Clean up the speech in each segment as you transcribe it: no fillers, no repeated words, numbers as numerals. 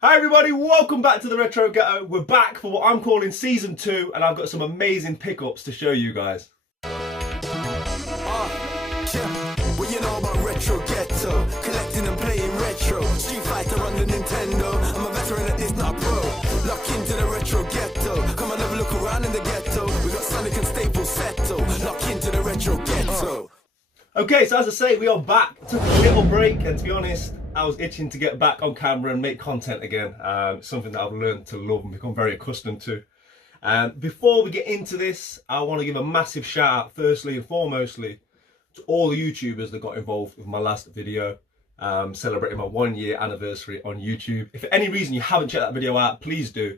Hi everybody, welcome back to the Retro Ghetto. We're back for what I'm calling Season 2 and I've got some amazing pickups to show you guys. What you know about Retro Ghetto? Collecting and playing retro. Street Fighter on the Nintendo. I'm a veteran at this, not a pro. Lock into the Retro Ghetto. Come and have a look around in the ghetto. We got Sonic and Staples Settle. Lock into the Retro Ghetto. Okay, so as I say, we are back. Took a little break and to be honest, I was itching to get back on camera and make content again. Something that I've learned to love and become very accustomed to. Before we get into this, I want to give a massive shout out firstly and foremostly to all the YouTubers that got involved with my last video, celebrating my 1 year anniversary on YouTube. If for any reason you haven't checked that video out, please do.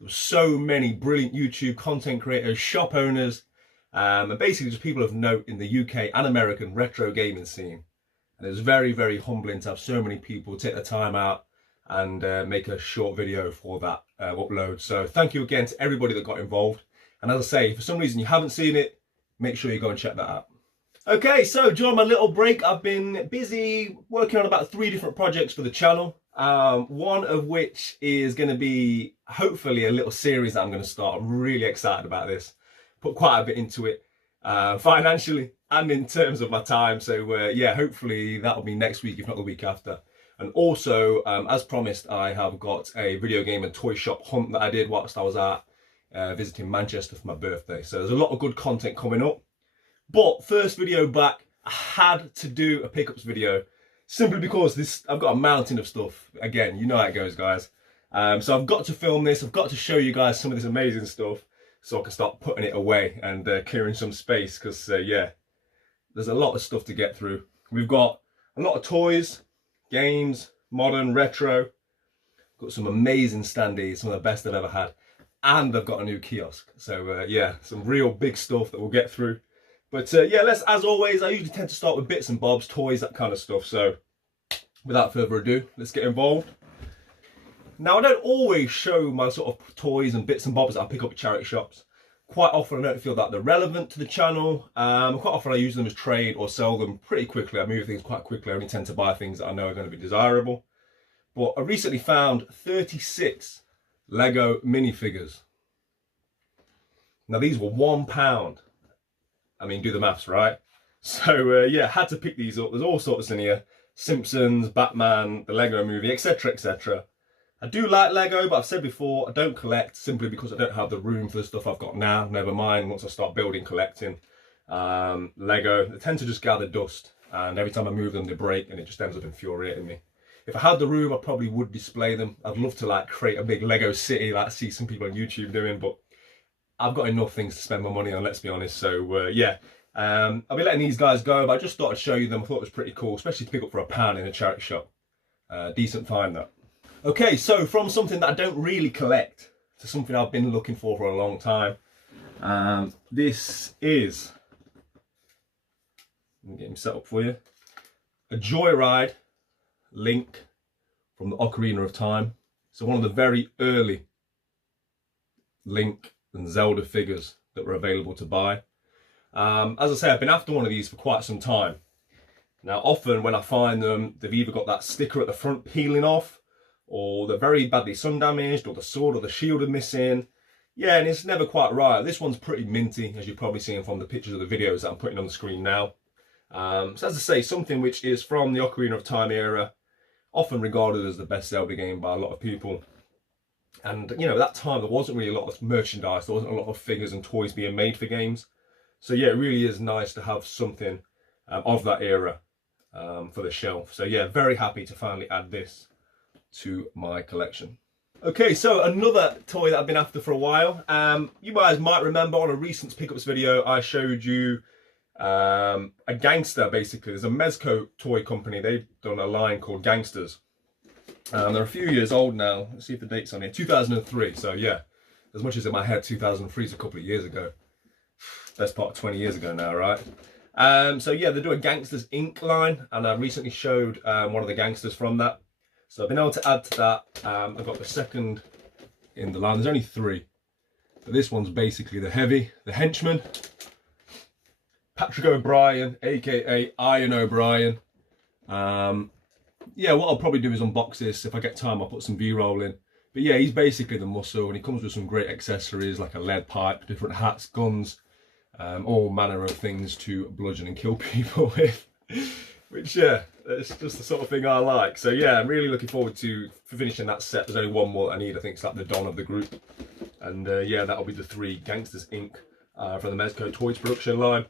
There were so many brilliant YouTube content creators, shop owners, and basically just people of note in the UK and American retro gaming scene. And it was very, very humbling to have so many people take the time out and make a short video for that upload. So thank you again to everybody that got involved. And as I say, if for some reason you haven't seen it, make sure you go and check that out. Okay, so during my little break, I've been busy working on about 3 different projects for the channel. One of which is going to be hopefully a little series that I'm going to start. I'm really excited about this. Put quite a bit into it financially and in terms of my time. So yeah, hopefully that'll be next week, if not the week after. And also, as promised, I have got a video game and toy shop hunt that I did whilst I was out visiting Manchester for my birthday. So there's a lot of good content coming up. But first video back, I had to do a pickups video simply because I've got a mountain of stuff. Again, you know how it goes, guys. So I've got to film this. I've got to show you guys some of this amazing stuff so I can start putting it away and clearing some space because, yeah, there's a lot of stuff to get through. We've got a lot of toys, games, modern, retro. Got some amazing standees, some of the best I've ever had. And I've got a new kiosk. So, yeah, some real big stuff that we'll get through. But yeah, as always, I usually tend to start with bits and bobs, toys, that kind of stuff. So without further ado, let's get involved. Now, I don't always show my sort of toys and bits and bobs that I pick up at charity shops. Quite often I don't feel that they're relevant to the channel. Quite often I use them as trade or sell them pretty quickly. I move things quite quickly. I only tend to buy things that I know are going to be desirable. But I recently found 36 Lego minifigures. Now, these were £1. I mean, do the maths, right? So, yeah, had to pick these up. There's all sorts in here. Simpsons, Batman, the Lego movie, etc, etc. I do like Lego, but I've said before, I don't collect simply because I don't have the room for the stuff I've got now. Never mind, once I start building, collecting Lego, they tend to just gather dust. And every time I move them, they break, and it just ends up infuriating me. If I had the room, I probably would display them. I'd love to, like, create a big Lego city, like I see some people on YouTube doing, but I've got enough things to spend my money on, let's be honest. So, yeah, I'll be letting these guys go, but I just thought I'd show you them. I thought it was pretty cool, especially to pick up for £1 in a charity shop. Decent find, that. Okay, so from something that I don't really collect to something I've been looking for a long time. This is, let me get him set up for you, a Joyride Link from the Ocarina of Time. So one of the very early Link and Zelda figures that were available to buy. As I say, I've been after one of these for quite some time. Now, often when I find them, they've either got that sticker at the front peeling off, or they're very badly sun damaged, or the sword or the shield are missing. Yeah, and it's never quite right. This one's pretty minty, as you're probably seeing from the pictures of the videos that I'm putting on the screen now. So as I say, something which is from the Ocarina of Time era, often regarded as the best Zelda game by a lot of people. And, you know, at that time, there wasn't really a lot of merchandise. There wasn't a lot of figures and toys being made for games. So, yeah, it really is nice to have something of that era for the shelf. So, yeah, very happy to finally add this to my collection. Okay, so another toy that I've been after for a while. You guys might remember on a recent pickups video, I showed you a gangster, basically. There's a Mezco toy company. They've done a line called Gangsters. They're a few years old now. Let's see if the date's on here. 2003. So yeah, as much as in my head, 2003 is a couple of years ago. Best part of 20 years ago now, right? So yeah, they're doing Gangsters Inc. line, and I recently showed one of the gangsters from that. So I've been able to add to that. I've got the second in the line. There's only 3. But this one's basically the henchman. Patrick O'Brien, aka Iron O'Brien. yeah, what I'll probably do is unbox this. If I get time, I'll put some B-roll in. But yeah, he's basically the muscle, and he comes with some great accessories like a lead pipe, different hats, guns, all manner of things to bludgeon and kill people with. Which, yeah, it's just the sort of thing I like. So yeah, I'm really looking forward to finishing that set. There's only one more I need. I think it's like the Don of the group. And yeah, that'll be the 3 Gangsters Inc. From the Mezco Toys production line.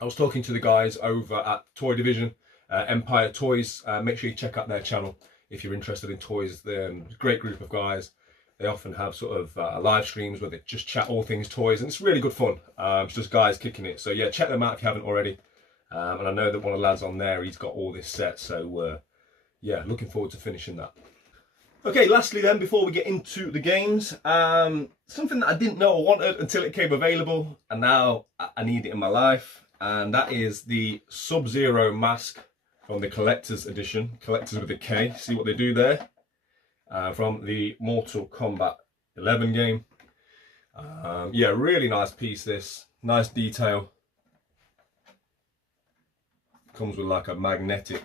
I was talking to the guys over at Toy Division, Empire Toys. Make sure you check out their channel if you're interested in toys. They're a great group of guys. They often have sort of live streams where they just chat all things toys, and it's really good fun. It's just guys kicking it. So yeah, check them out if you haven't already. And I know that one of the lads on there, he's got all this set. So yeah, looking forward to finishing that. Okay, lastly then, before we get into the games, something that I didn't know I wanted until it came available, and now I need it in my life, and that is the Sub-Zero mask from the Collector's Edition, Collector's with a K. See what they do there? From the Mortal Kombat 11 game. Yeah, really nice piece this, nice detail. Comes with like a magnetic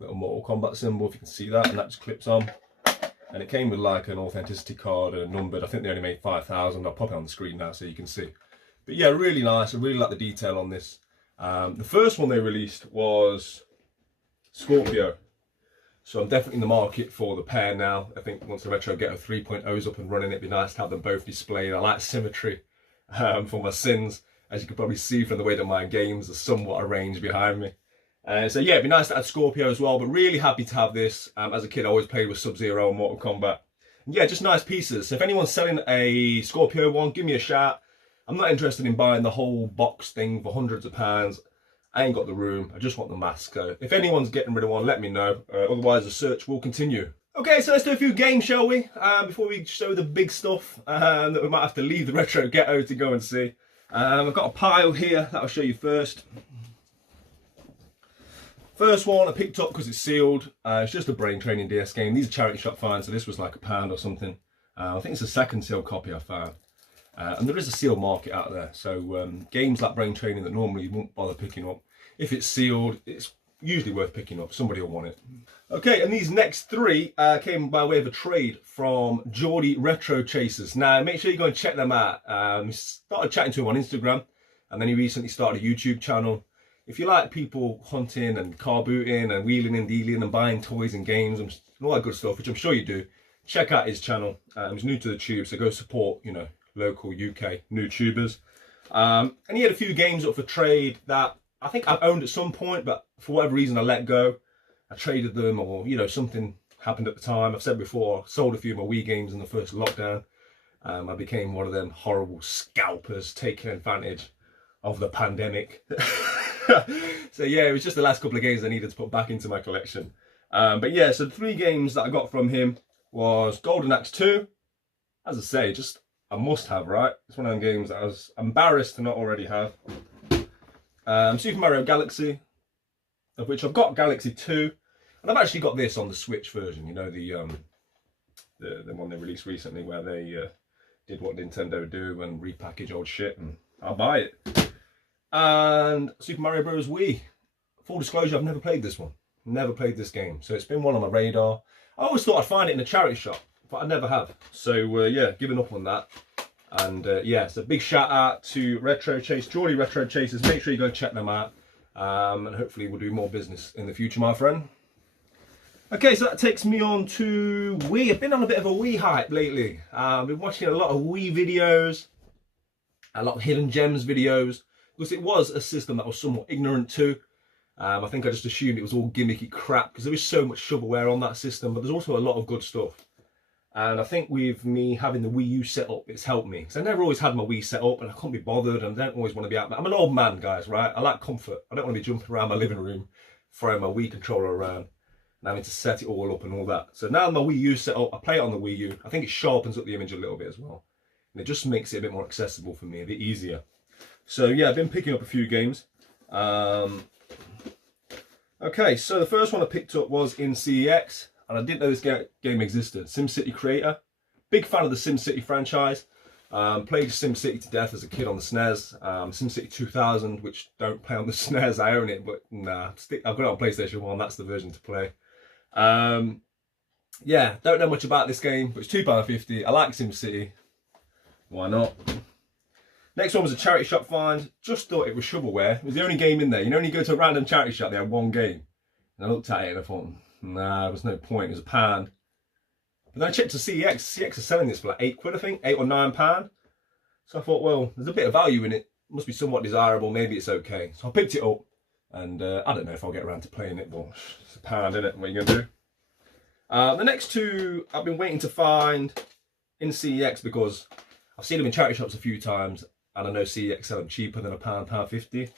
little Mortal Kombat symbol, if you can see that, and that just clips on. And it came with like an authenticity card, numbered. I think they only made 5,000. I'll pop it on the screen now so you can see. But yeah, really nice. I really like the detail on this. The first one they released was Scorpio. So I'm definitely in the market for the pair now. I think once the Retro Ghetto 3.0 is up and running, it'd be nice to have them both displayed. I like symmetry for my sins. As you can probably see from the way that my games are somewhat arranged behind me. So yeah, it'd be nice to add Scorpio as well, but really happy to have this. As a kid, I always played with Sub-Zero and Mortal Kombat. And yeah, just nice pieces. So if anyone's selling a Scorpio one, give me a shout. I'm not interested in buying the whole box thing for hundreds of pounds. I ain't got the room. I just want the mask. So if anyone's getting rid of one, let me know. Otherwise, the search will continue. Okay, so let's do a few games, shall we? Before we show the big stuff that we might have to leave the Retro Ghetto to go and see. I've got a pile here that I'll show you first. First one I picked up because it's sealed. It's just a brain training DS game. These are charity shop finds, so this was like £1 or something. I think it's a second sealed copy I found. And there is a sealed market out there. So games like brain training that normally you won't bother picking up, if it's sealed, it's usually worth picking up. Somebody will want it. Okay, and these next 3 came by way of a trade from Geordie Retro Chasers. Now, make sure you go and check them out. We started chatting to him on Instagram, and then he recently started a YouTube channel. If you like people hunting and car booting and wheeling and dealing and buying toys and games and all that good stuff, which I'm sure you do, check out his channel. He's new to the tube, so go support, you know, local UK new tubers. And he had a few games up for trade that I think I've owned at some point, but for whatever reason I let go. I traded them, or you know, something happened at the time. I've said before, I sold a few of my Wii games in the first lockdown. I became one of them horrible scalpers taking advantage of the pandemic. So yeah, it was just the last couple of games I needed to put back into my collection. But yeah, so the 3 games that I got from him was Golden Axe 2. As I say, just a must-have, right? It's one of them games that I was embarrassed to not already have. Super Mario Galaxy, of which I've got Galaxy 2, and I've actually got this on the Switch version. You know, the one they released recently, where they did what Nintendo do and repackage old shit, and I'll buy it. And Super Mario Bros. Wii. Full disclosure, I've never played this one. Never played this game, so it's been one on my radar. I always thought I'd find it in a charity shop, but I never have. So yeah, giving up on that. And yeah, so big shout out to Geordie Retro Chasers. Make sure you go check them out. And hopefully we'll do more business in the future, my friend. Okay, so that takes me on to Wii. I've been on a bit of a Wii hype lately. I've been watching a lot of Wii videos, a lot of hidden gems videos, because it was a system that I was somewhat ignorant to. I think I just assumed it was all gimmicky crap, because there is so much shovelware on that system, but there's also a lot of good stuff. And I think with me having the Wii U set up, it's helped me. Because I never always had my Wii set up, and I couldn't be bothered, and I don't always want to be out. I'm an old man, guys, right? I like comfort. I don't want to be jumping around my living room, throwing my Wii controller around, and having to set it all up and all that. So now my Wii U set up, I play it on the Wii U. I think it sharpens up the image a little bit as well. And it just makes it a bit more accessible for me, a bit easier. So yeah, I've been picking up a few games. Okay, so the first one I picked up was in CEX, and I didn't know this game existed. SimCity Creator. Big fan of the SimCity franchise. Played SimCity to death as a kid on the SNES. SimCity 2000, which don't play on the SNES. I own it, but nah, I've got it on PlayStation 1. That's the version to play. Yeah, don't know much about this game, but it's £2.50. I like SimCity. Why not? Next one was a charity shop find. Just thought it was shovelware. It was the only game in there. You know, when you go to a random charity shop, they had one game. And I looked at it and I thought, nah, there was no point. It was £1. But then I checked to CEX. CEX is selling this for like £8, I think, £8 or £9. So I thought, well, there's a bit of value in it. Must be somewhat desirable. Maybe it's okay. So I picked it up, and I don't know if I'll get around to playing it, but it's £1, isn't it? What are you gonna do? The next two I've been waiting to find in CEX because I've seen them in charity shops a few times, and I know CEX sell them cheaper than £1.50.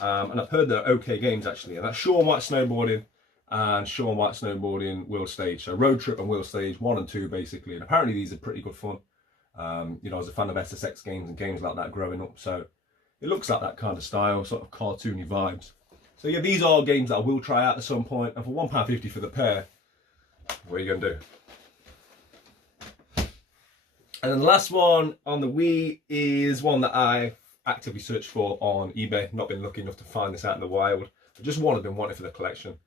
And I've heard they're okay games actually, and that's Shaw and White Snowboarding and Shaw and White Snowboarding World Stage. So Road Trip and World Stage 1 and 2 basically, and apparently these are pretty good fun. You know, I was a fan of SSX games and games like that growing up, so it looks like that kind of style, sort of cartoony vibes. So yeah, these are games that I will try out at some point, and for £1.50 for the pair, what are you going to do? And then the last one on the Wii is one that I actively searched for on eBay. Not been lucky enough to find this out in the wild. I just wanted for the collection.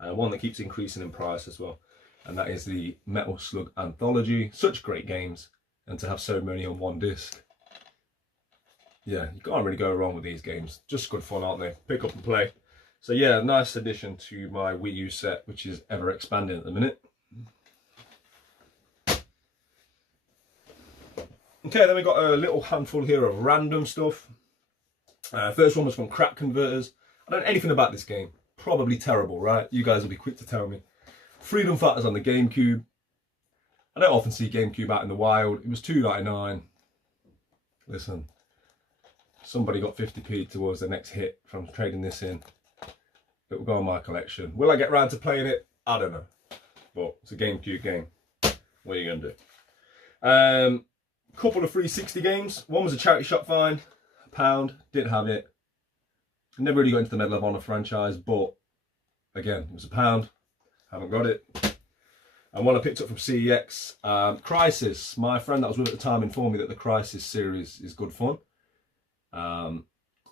One that keeps increasing in price as well. And that is the Metal Slug Anthology. Such great games. And to have so many on one disc. Yeah, you can't really go wrong with these games. Just good fun, aren't they? Pick up and play. So yeah, nice addition to my Wii U set, which is ever expanding at the minute. Okay, then we got a little handful here of random stuff. First one was from Crap Converters. I don't know anything about this game. Probably terrible, right? You guys will be quick to tell me. Freedom Fighters on the GameCube. I don't often see GameCube out in the wild. It was $2.99. Listen, somebody got 50p towards the next hit from trading this in. It will go on my collection. Will I get round to playing it? I don't know. But it's a GameCube game. What are you going to do? Couple of 360 games. One was a charity shop find. £1. Didn't have it. Never really got into the Medal of Honor franchise, but again, it was £1. Haven't got it. And one I picked up from CEX, Crisis. My friend that was with at the time informed me that the Crisis series is good fun.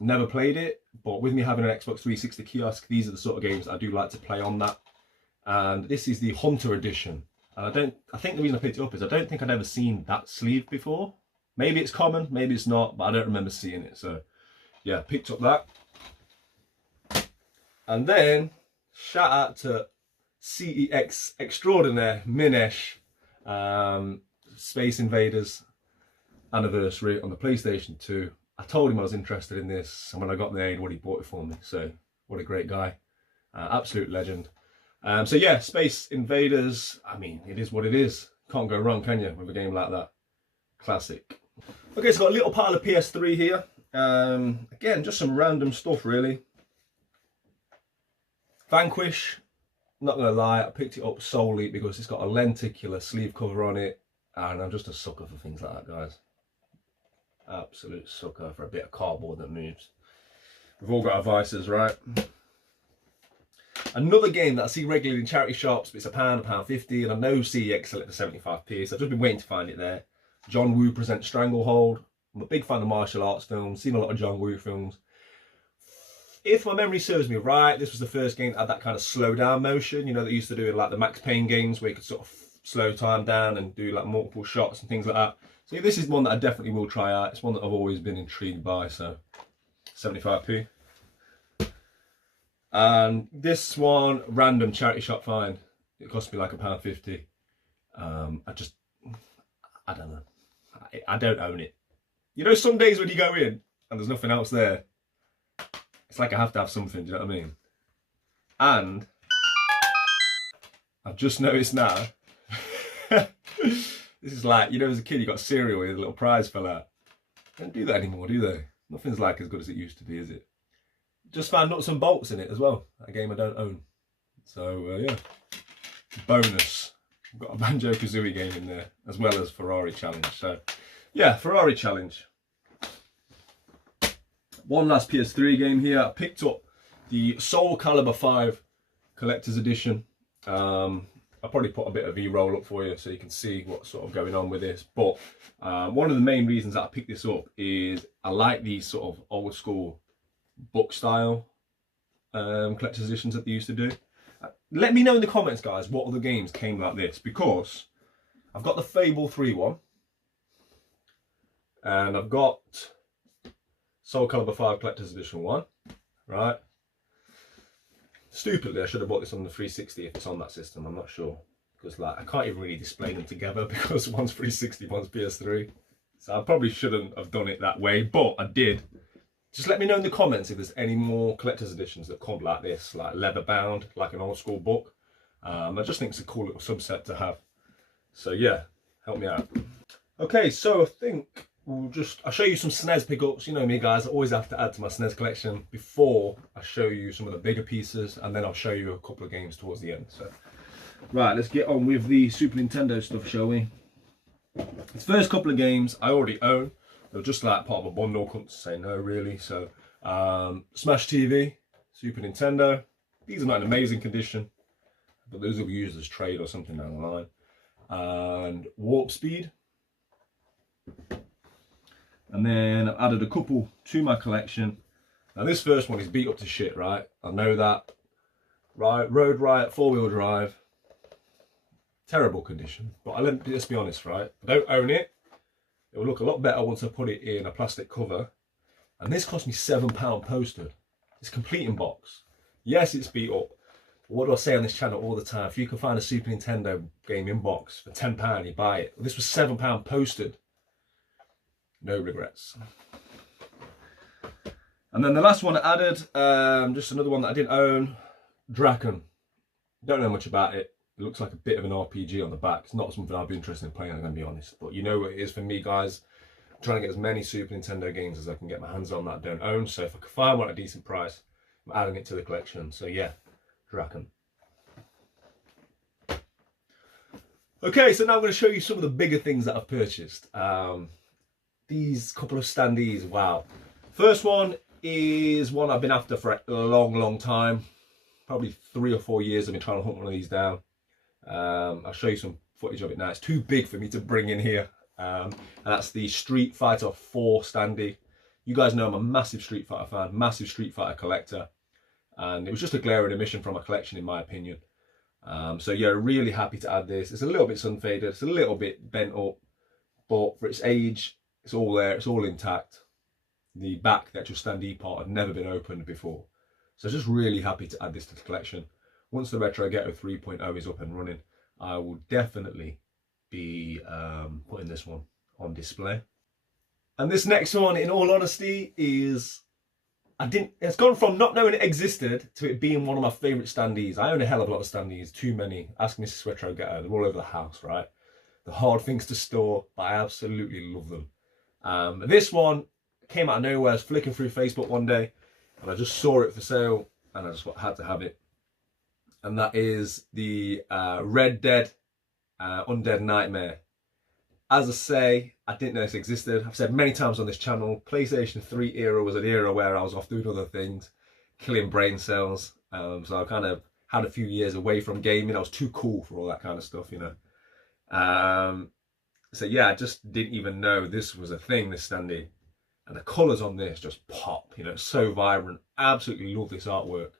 Never played it, but with me having an Xbox 360 kiosk, these are the sort of games I do like to play on that. And this is the Hunter edition. And I think the reason I picked it up is I don't think I'd ever seen that sleeve before. Maybe it's common, maybe it's not, but I don't remember seeing it. So yeah, picked up that. And then shout out to CEX Extraordinaire Minesh, Space Invaders anniversary on the PlayStation 2. I told him I was interested in this, and when I got there, he'd already bought it for me. So what a great guy, absolute legend. So yeah, Space Invaders, I mean, it is what it is. Can't go wrong, can you, with a game like that? Classic. Okay, so got a little pile of PS3 here. Again, just some random stuff, really. Vanquish, not going to lie, I picked it up solely because it's got a lenticular sleeve cover on it, and I'm just a sucker for things like that, guys. Absolute sucker for a bit of cardboard that moves. We've all got our vices, right? Another game that I see regularly in charity shops, but it's £1, £1.50, and I know CEX sell it for 75p, so I've just been waiting to find it there. John Woo presents Stranglehold. I'm a big fan of martial arts films, seen a lot of John Woo films. If my memory serves me right, this was the first game that had that kind of slow down motion, you know, that used to do in like the Max Payne games where you could sort of slow time down and do like multiple shots and things like that. So yeah, this is one that I definitely will try out. It's one that I've always been intrigued by, so 75p. And this one, random charity shop find. It cost me like £1.50. I don't know. I don't own it. You know, some days when you go in and there's nothing else there, it's like I have to have something, do you know what I mean? And I've just noticed now, this is like, you know, as a kid you got cereal where a little prize fell out. They don't do that anymore, do they? Nothing's like as good as it used to be, is it? Just found nuts and bolts in it as well. A game I don't own. So yeah, bonus. We've got a Banjo-Kazooie game in there, as well as Ferrari Challenge. So yeah, Ferrari Challenge. One last PS3 game here. I picked up the Soul Calibur 5 Collector's Edition. I'll probably put a bit of V-roll up for you so you can see what's sort of going on with this. But one of the main reasons that I picked this up is I like these sort of old school book style collector's editions that they used to do. Let me know in the comments, guys, what other games came like this, because I've got the Fable 3 one, and I've got Soul Calibur 5 Collector's Edition 1, right? Stupidly, I should have bought this on the 360 if it's on that system, I'm not sure. Because like I can't even really display them together because one's 360, one's PS3. So I probably shouldn't have done it that way, but I did. Just let me know in the comments if there's any more collector's editions that come like this, like leather bound, like an old school book. I just think it's a cool little subset to have. So yeah, help me out. Okay, so I think I'll show you some SNES pickups. You know me, guys, I always have to add to my SNES collection before I show you some of the bigger pieces, and then I'll show you a couple of games towards the end. So right, let's get on with the Super Nintendo stuff, shall we? This first couple of games I already own. They're just like part of a bundle, couldn't say no really. So Smash TV, Super Nintendo. These are not in amazing condition, but those will be used as trade or something down the line. And Warp Speed. And then I've added a couple to my collection. Now this first one is beat up to shit, right? I know that. Right, Road Riot 4-wheel drive. Terrible condition. But let's be honest, right? I don't own it. It will look a lot better once I put it in a plastic cover. And this cost me £7 posted. It's complete in box. Yes, it's beat up. But what do I say on this channel all the time? If you can find a Super Nintendo game in box for £10, you buy it. This was £7 posted. No regrets. And then the last one I added, just another one that I didn't own, Draken. Don't know much about it. It looks like a bit of an RPG on the back. It's not something I'd be interested in playing, I'm going to be honest. But you know what it is for me, guys. I'm trying to get as many Super Nintendo games as I can get my hands on that I don't own. So if I can find one at a decent price, I'm adding it to the collection. So yeah, Draken. Okay, so now I'm going to show you some of the bigger things that I've purchased. These couple of Standees, wow. First one is one I've been after for a long time. Probably 3 or 4 years I've been trying to hunt one of these down. I'll show you some footage of it now. It's too big for me to bring in here. And that's the Street Fighter 4 Standee. You guys know I'm a massive Street Fighter fan, massive Street Fighter collector. And it was just a glaring omission from my collection in my opinion. So yeah, really happy to add this. It's a little bit sun faded, it's a little bit bent up, but for its age, it's all there, it's all intact. The back, the actual Standee part, had never been opened before. So just really happy to add this to the collection. Once the Retro Ghetto 3.0 is up and running, I will definitely be putting this one on display. And this next one, in all honesty, is it's gone from not knowing it existed to it being one of my favourite Standees. I own a hell of a lot of Standees, too many. Ask Mrs. Retro Ghetto, they're all over the house, right? The hard things to store, but I absolutely love them. This one came out of nowhere. I was flicking through Facebook one day and I just saw it for sale and I just had to have it. And that is the Red Dead Undead Nightmare. As I say, I didn't know this existed. I've said many times on this channel, PlayStation 3 era was an era where I was off doing other things, killing brain cells. So I kind of had a few years away from gaming. I was too cool for all that kind of stuff, you know. So yeah, I just didn't even know this was a thing, this Standee. And the colours on this just pop, you know, it's so vibrant. Absolutely love this artwork.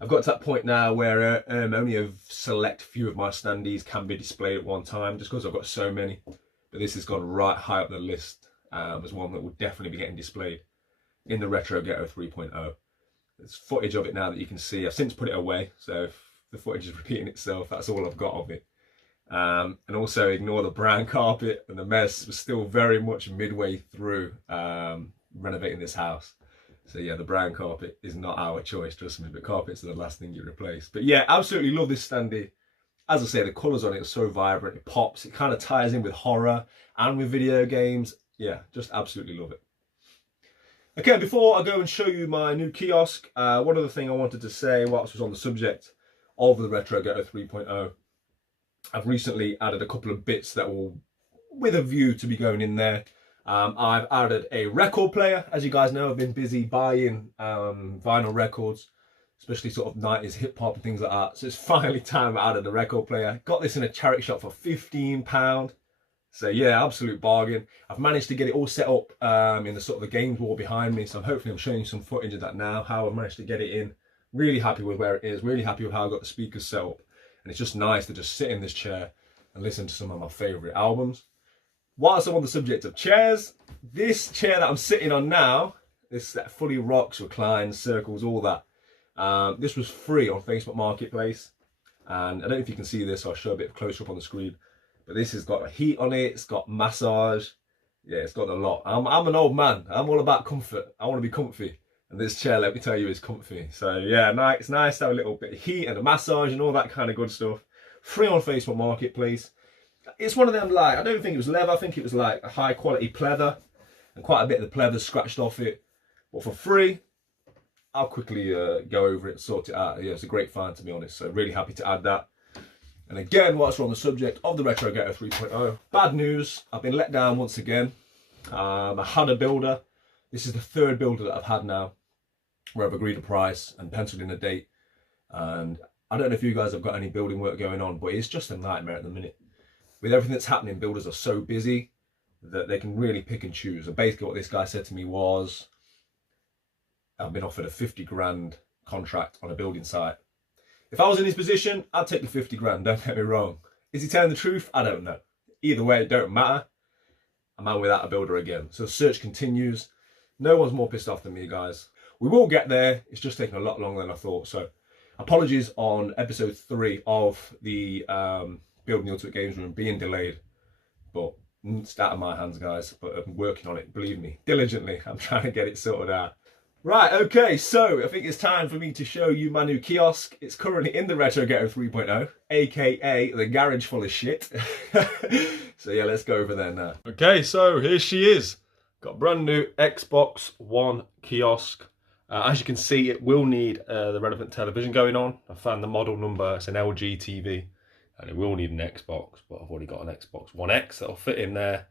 I've got to that point now where only a select few of my Standees can be displayed at one time, just because I've got so many. But this has gone right high up the list as one that will definitely be getting displayed in the Retro Ghetto 3.0. There's footage of it now that you can see. I've since put it away, so if the footage is repeating itself, that's all I've got of it. And also ignore the brown carpet and the mess. Was still very much midway through renovating this house. So yeah, the brown carpet is not our choice, trust me, but carpets are the last thing you replace. But yeah, absolutely love this Standee. As I say, the colours on it are so vibrant, it pops, it kind of ties in with horror and with video games. Yeah, just absolutely love it. Okay, before I go and show you my new kiosk, one other thing I wanted to say whilst I was on the subject of the Retro Ghetto 3.0. I've recently added a couple of bits that will, with a view to be going in there. I've added a record player. As you guys know, I've been busy buying vinyl records. especially sort of 90s hip hop and things like that. So it's finally time I added the record player. Got this in a charity shop for £15. So yeah, absolute bargain. I've managed to get it all set up in the sort of the games wall behind me. So hopefully I'm showing you some footage of that now, how I've managed to get it in. Really happy with where it is, really happy with how I got the speakers set up. And it's just nice to just sit in this chair and listen to some of my favourite albums. Whilst I'm on the subject of chairs, this chair that I'm sitting on now, this that fully rocks, reclines, circles, all that. This was free on Facebook Marketplace. And I don't know if you can see this, so I'll show a bit closer up on the screen. But this has got a heat on it, it's got massage. Yeah, it's got a lot. I'm an old man. I'm all about comfort. I want to be comfy. And this chair, let me tell you, is comfy. So yeah, it's nice to have a little bit of heat and a massage and all that kind of good stuff. Free on Facebook Marketplace. It's one of them, like, I don't think it was leather. I think it was like a high quality pleather. And quite a bit of the pleather scratched off it. But for free, I'll quickly go over it and sort it out. Yeah, it's a great find, to be honest. So really happy to add that. And again, whilst we're on the subject of the Retro Ghetto 3.0, bad news, I've been let down once again. I had a builder. This is the third builder that I've had now, where I've agreed a price and penciled in a date. And I don't know if you guys have got any building work going on, but it's just a nightmare at the minute. With everything that's happening, builders are so busy that they can really pick and choose. And basically what this guy said to me was, I've been offered a 50 grand contract on a building site. If I was in his position, I'd take the 50 grand, don't get me wrong. Is he telling the truth? I don't know. Either way, it don't matter. I'm out without a builder again. So the search continues. No one's more pissed off than me, guys. We will get there. It's just taking a lot longer than I thought. So apologies on episode 3 of the Building the Ultimate Games Room being delayed. But it's out of my hands, guys. But I'm working on it, believe me, diligently. I'm trying to get it sorted out. Right, okay, so I think it's time for me to show you my new kiosk. It's currently in the Retro Ghetto 3.0, aka the garage full of shit. So yeah, let's go over there now. Okay, so here she is. Got a brand new Xbox One kiosk. As you can see, it will need the relevant television going on. I found the model number, it's an LG TV, and it will need an Xbox, but I've already got an Xbox One X that'll fit in there.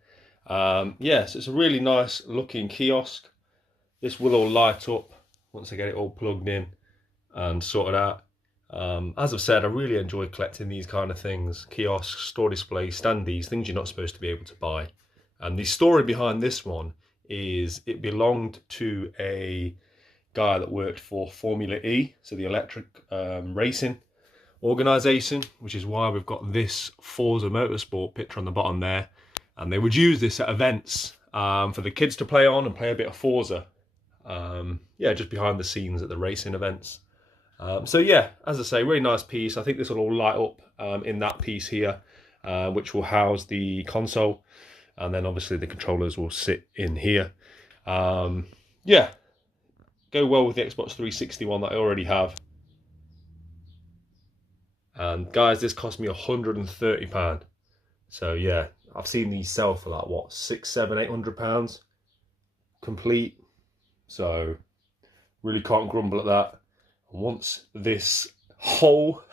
Yeah, so it's a really nice looking kiosk. This will all light up once I get it all plugged in and sorted out. As I've said, I really enjoy collecting these kind of things. Kiosks, store displays, standees, things you're not supposed to be able to buy. And the story behind this one is it belonged to a guy that worked for Formula E, so the electric racing organisation, which is why we've got this Forza Motorsport picture on the bottom there. And they would use this at events for the kids to play on and play a bit of Forza. Yeah, just behind the scenes at the racing events. So yeah, as I say, really nice piece. I think this will all light up in that piece here, which will house the console, and then obviously the controllers will sit in here. Yeah, go well with the Xbox 360 one that I already have. And guys, this cost me £130. So yeah, I've seen these sell for like what, £600, £700, £800 complete. So really can't grumble at that. And once this hole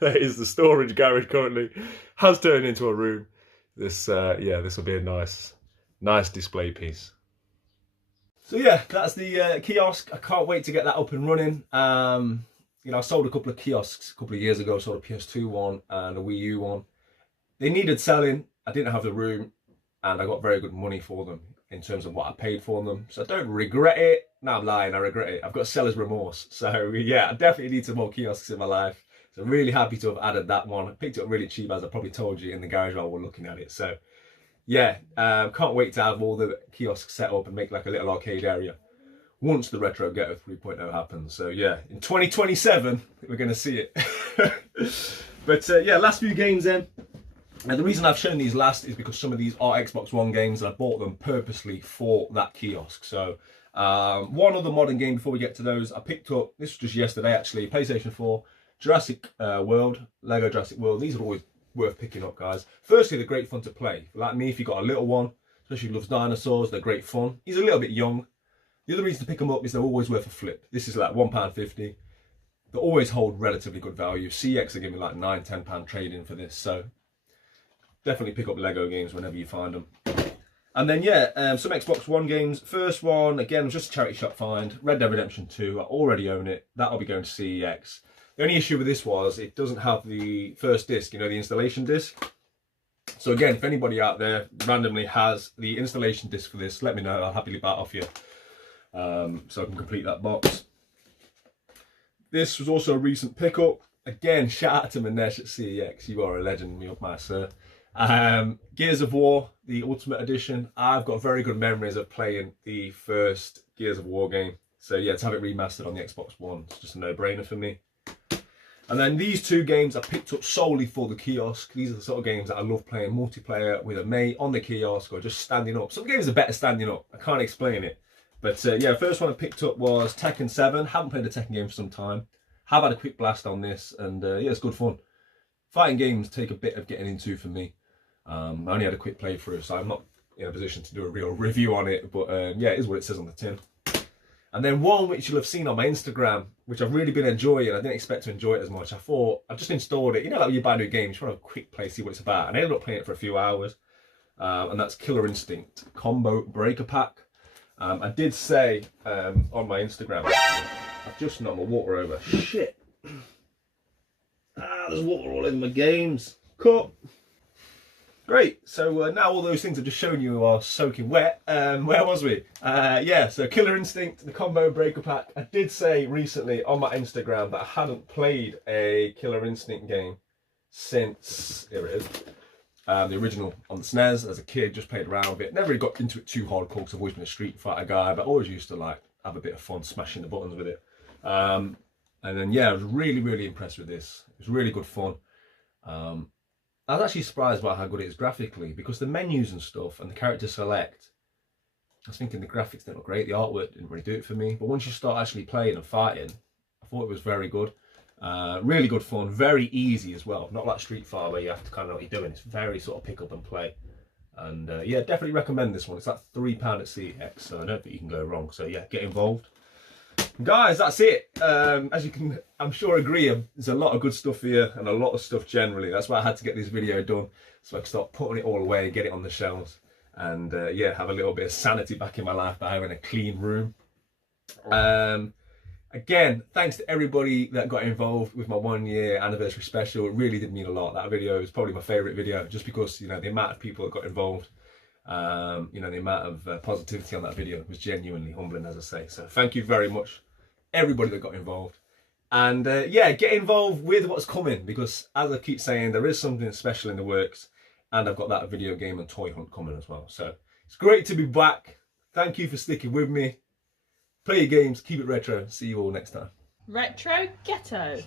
that is the storage garage currently has turned into a room, this yeah, this will be a nice display piece. So yeah, that's the kiosk. I can't wait to get that up and running. You know, I sold a couple of kiosks a couple of years ago. I sold a PS2 one and a Wii U one. They needed selling. I didn't have the room, and I got very good money for them in terms of what I paid for them. So I don't regret it. No, I'm lying, I regret it. I've got seller's remorse. So yeah, I definitely need some more kiosks in my life. So I'm really happy to have added that one. I picked it up really cheap, as I probably told you in the garage while we're looking at it. So yeah, can't wait to have all the kiosks set up and make like a little arcade area once the Retro Ghetto 3.0 happens. So yeah, in 2027, we're going to see it. But yeah, last few games then. And the reason I've shown these last is because some of these are Xbox One games and I bought them purposely for that kiosk. So one other modern game before we get to those, I picked up, this was just yesterday actually, PlayStation 4, Jurassic World, Lego Jurassic World. These are always worth picking up, guys. Firstly, they're great fun to play. Like me, if you've got a little one, especially who loves dinosaurs, they're great fun. He's a little bit young. The other reason to pick them up is they're always worth a flip. This is like £1.50. They always hold relatively good value. CX are giving like £9, £10 trade-in for this. So definitely pick up Lego games whenever you find them. And then yeah, some Xbox One games. First one, again, was just a charity shop find. Red Dead Redemption 2, I already own it. That'll be going to CEX. The only issue with this was it doesn't have the first disc, you know, the installation disc. So again, if anybody out there randomly has the installation disc for this, let me know. I'll happily buy it off you, so I can complete that box. This was also a recent pickup. Again, shout out to Manesh at CEX. You are a legend, me up my sir. Gears of War, the Ultimate Edition. I've got very good memories of playing the first Gears of War game. So yeah, to have it remastered on the Xbox One, it's just a no-brainer for me. And then these two games I picked up solely for the kiosk. These are the sort of games that I love playing multiplayer with a mate on the kiosk or just standing up. Some games are better standing up. I can't explain it. But yeah, first one I picked up was Tekken 7. Haven't played a Tekken game for some time. Have had a quick blast on this, and yeah, it's good fun. Fighting games take a bit of getting into for me. I only had a quick playthrough, so I'm not in a position to do a real review on it. But yeah, it is what it says on the tin. And then one which you'll have seen on my Instagram, which I've really been enjoying. I didn't expect to enjoy it as much. I thought, I just installed it. You know, like when you buy a new game, you just want a quick play, see what it's about. And I ended up playing it for a few hours. And that's Killer Instinct Combo Breaker Pack. I did say on my Instagram, I've just knocked my water over. Shit. There's water all in my games. Cut. Great, so now all those things I've just shown you are soaking wet. Where was we? Yeah, so Killer Instinct, the Combo Breaker Pack. I did say recently on my Instagram that I hadn't played a Killer Instinct game since, here it is, the original on the SNES. As a kid, just played around with it. Never really got into it too hardcore because I've always been a Street Fighter guy, but always used to like have a bit of fun smashing the buttons with it. And then yeah, I was really, really impressed with this. It was really good fun. I was actually surprised by how good it is graphically, because the menus and stuff and the character select, I was thinking the graphics didn't look great, the artwork didn't really do it for me, but once you start actually playing and fighting, I thought it was very good. Really good fun, very easy as well, not like Street Fighter where you have to kind of know what you're doing. It's very sort of pick up and play. And yeah, definitely recommend this one. It's like £3 at CEX, so I don't think you can go wrong. So yeah, get involved. Guys, that's it. As you can, I'm sure, agree, there's a lot of good stuff here and a lot of stuff generally. That's why I had to get this video done, so I can start putting it all away, get it on the shelves, and yeah, have a little bit of sanity back in my life by having a clean room. Again, thanks to everybody that got involved with my 1 year anniversary special. It really did mean a lot. That video is probably my favourite video, just because, you know, the amount of people that got involved. You know, the amount of positivity on that video was genuinely humbling, as I say. So thank you very much, everybody that got involved. And yeah, get involved with what's coming, because as I keep saying, there is something special in the works, and I've got that video game and toy hunt coming as well. So it's great to be back. Thank you for sticking with me. Play your games, keep it retro. See you all next time. Retro Ghetto.